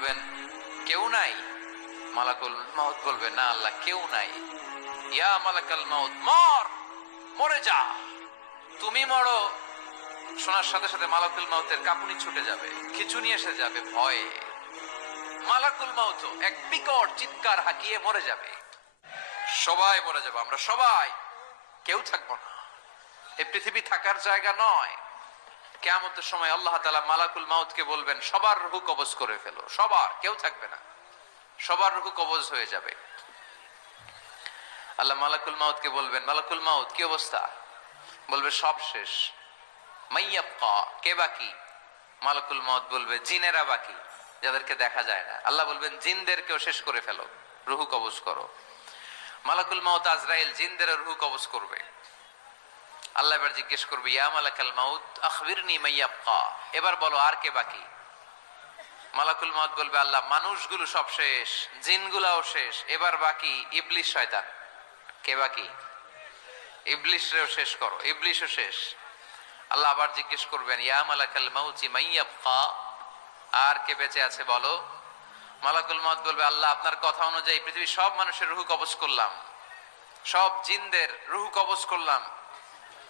বলবেন, কেউ নাই? মালাকুল মাউত বলবে না আল্লাহ, কেউ নাই। ইয়া মালাকাল মাউত মর, মরে যা। তুমি মরো। শোনার সাথে সাথে মালাকুল মাউতের কাপুনি ছুটে যাবে, খিচুনি এসে যাবে ভয়ে। মালাকুল মাউত এক বিকট চিৎকার হাকিয়ে মরে যাবে। সবাই মরে যাবে, আমরা সবাই। কেউ থাকব না। এই পৃথিবী থাকার জায়গা নয়। কেয়ামতের সময় আল্লাহ তালা মালাকুল মাউতকে বলবেন, সবার রুহু কবজ করে ফেলো। সবার, কেউ থাকবে না। সবার রুহু কবজ হয়ে যাবে। আল্লাহ মালাকুল মাউতকে বলবেন, মালাকুল মাউত, কি অবস্থা? বলবে, সব শেষ। কে বাকি? মালাকুল মাউত বলবে, জিনেরা বাকি, যাদেরকে দেখা যায় না। আল্লাহ বলবেন, জিনদেরকেও শেষ করে ফেলো। রুহু কবজ করো। মালাকুল মাউত আজরাইল জিনদের রুহু কবজ করবে। আল্লাহ এবার জিজ্ঞেস করবে, ইয়া মালাকাল মাউত, আখবিরনি মাইয়াপ্পা এবার বলো, আর কে বাকি? মালাকুল মাউত বলবে, আল্লাহ, মানুষগুলো সব শেষ, জিনগুলাও শেষ, এবার বাকি ইবলিশ শয়তান। কে বাকি? ইবলিশরেও শেষ করো ইবলিশও শেষ। আল্লাহ আবার জিজ্ঞেস করবেন, ইয়া মালাকাল মাউতি মাইয়াপ্পা আর কে বেঁচে আছে বলো? মালাকুল মাউত বলবে, আল্লাহ, আপনার কথা অনুযায়ী পৃথিবীর সব মানুষের রুহু কবজ করলাম। সব জিনদের রুহু কবজ করলাম।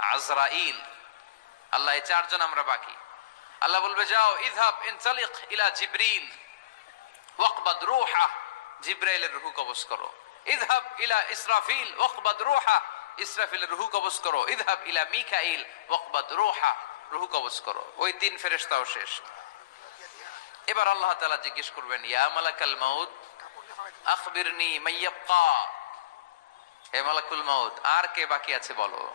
আজরাইল। আল্লাহ, এই চারজন আমরা বাকি। আল্লাহ বলবে, যাও ইদহাব ইনসালিক ইলা জিব্রিল, ওয়াকবাদ রূহা। জিব্রাইলের রুহু কবজ করো। ইদহাব ইলা ইসরাফিল, ওয়াকবাদ রূহা। ইসরাফিলের রুহু কবজ করো। ইদহাব ইলা মিকাইল, ওয়াকবাদ রূহা। রুহু কবজ করো। ওই তিন ফেরেশতাও শেষ। এবার আল্লাহ তাআলা জিজ্ঞেস করবেন, ইয়া মালাকাল মাউত, আখবিরনি মাইয়াবকা হে মালাকুল মাউত, আর কে বাকি আছে বলো?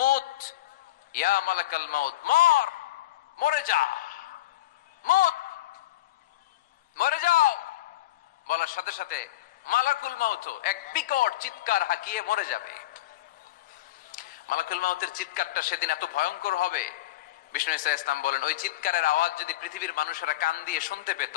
মুত। ইয়া মালাকাল মাউত, মর, মরে যা, মুত, মরে যাও। বলার সাথে সাথে মালাকুল মাউত এক বিকট চিৎকার হাঁকিয়ে মরে যাবে। মালাকুল মাউতের চিৎকারটা সেদিন এত ভয়ঙ্কর হবে। বিষ্ণু ইসা ইসলাম বলেন, ওই চিৎকারের আওয়াজ যদি পৃথিবীর মানুষেরা কান দিয়ে শুনতে পেত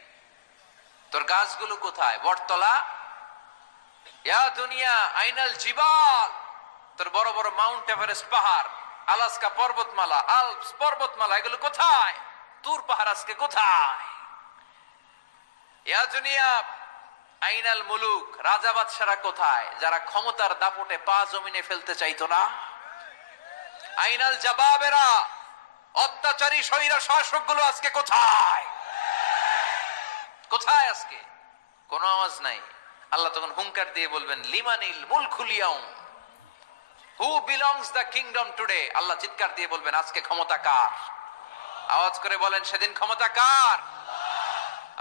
তোর গাছগুলো কোথায়? বটতলা? ইয়া দুনিয়া, আইনাল জিবাল। তোর বড় বড় মাউন্ট এভারেস্ট পাহাড়, আলাস্কা পর্বতমালা, আলপস পর্বতমালা, এগুলো কোথায়? তুর পাহাড় আজকে কোথায়? মুলুক, রাজা বাদশারা কোথায়? যারা ক্ষমতার দাপটে পা জমিনে ফেলতে চাইতো না। আইনাল জবাবেরা, অত্যাচারী, স্বৈরা শাসক আজকে কোথায়? কোথায় আজকে? কোনো আওয়াজ নাই। আল্লাহ তখন হুঙ্কার দিয়ে বলবেন, লিমানিল মুল খুলিয়াউম who belongs the kingdom today Allah চিৎকার দিয়ে বলবেন, আজকে ক্ষমতা কার? আওয়াজ করে বলেন, সেদিন ক্ষমতা কার?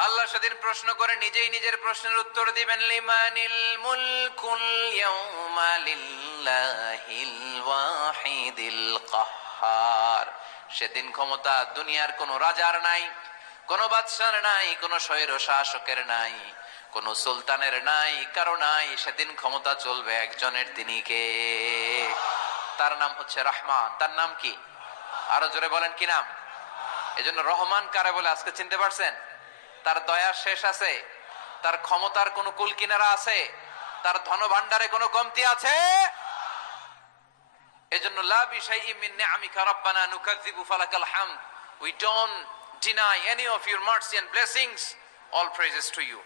আল্লাহ সেদিন প্রশ্ন করে, নিজেই নিজের প্রশ্নের উত্তর দিবেন, লিমানিল মুলকুল ইয়াউমা লিল্লাহিল ওয়াহিদিল কাহ্হার সেদিন ক্ষমতা দুনিয়ার কোনো রাজার নাই। কোনো বাদশার নাই, কোনো স্বৈর শাসকের নাই, কোন সুলতানের নাই, কারও নাই, সেদিন ক্ষমতা চলবে একজনের তিনি কে? তার নাম হচ্ছে রহমান। তার নাম কি? আরও জোরে বলেন কি নাম? এজন্য রহমান কারে বলে আজকে চিনতে পারছেন? তার দয়া শেষ আছে। তার ক্ষমতার কোনো কুল কিনারা আছে? তার ধন ভান্ডারে কোনো কমতি আছে? এজন্য লা বিশাইইম মিন নিআমিকা রাব্বানা নুকাযযিবু ফালাকাল হামদ। We don't deny any of your mercy and blessings. All praises to you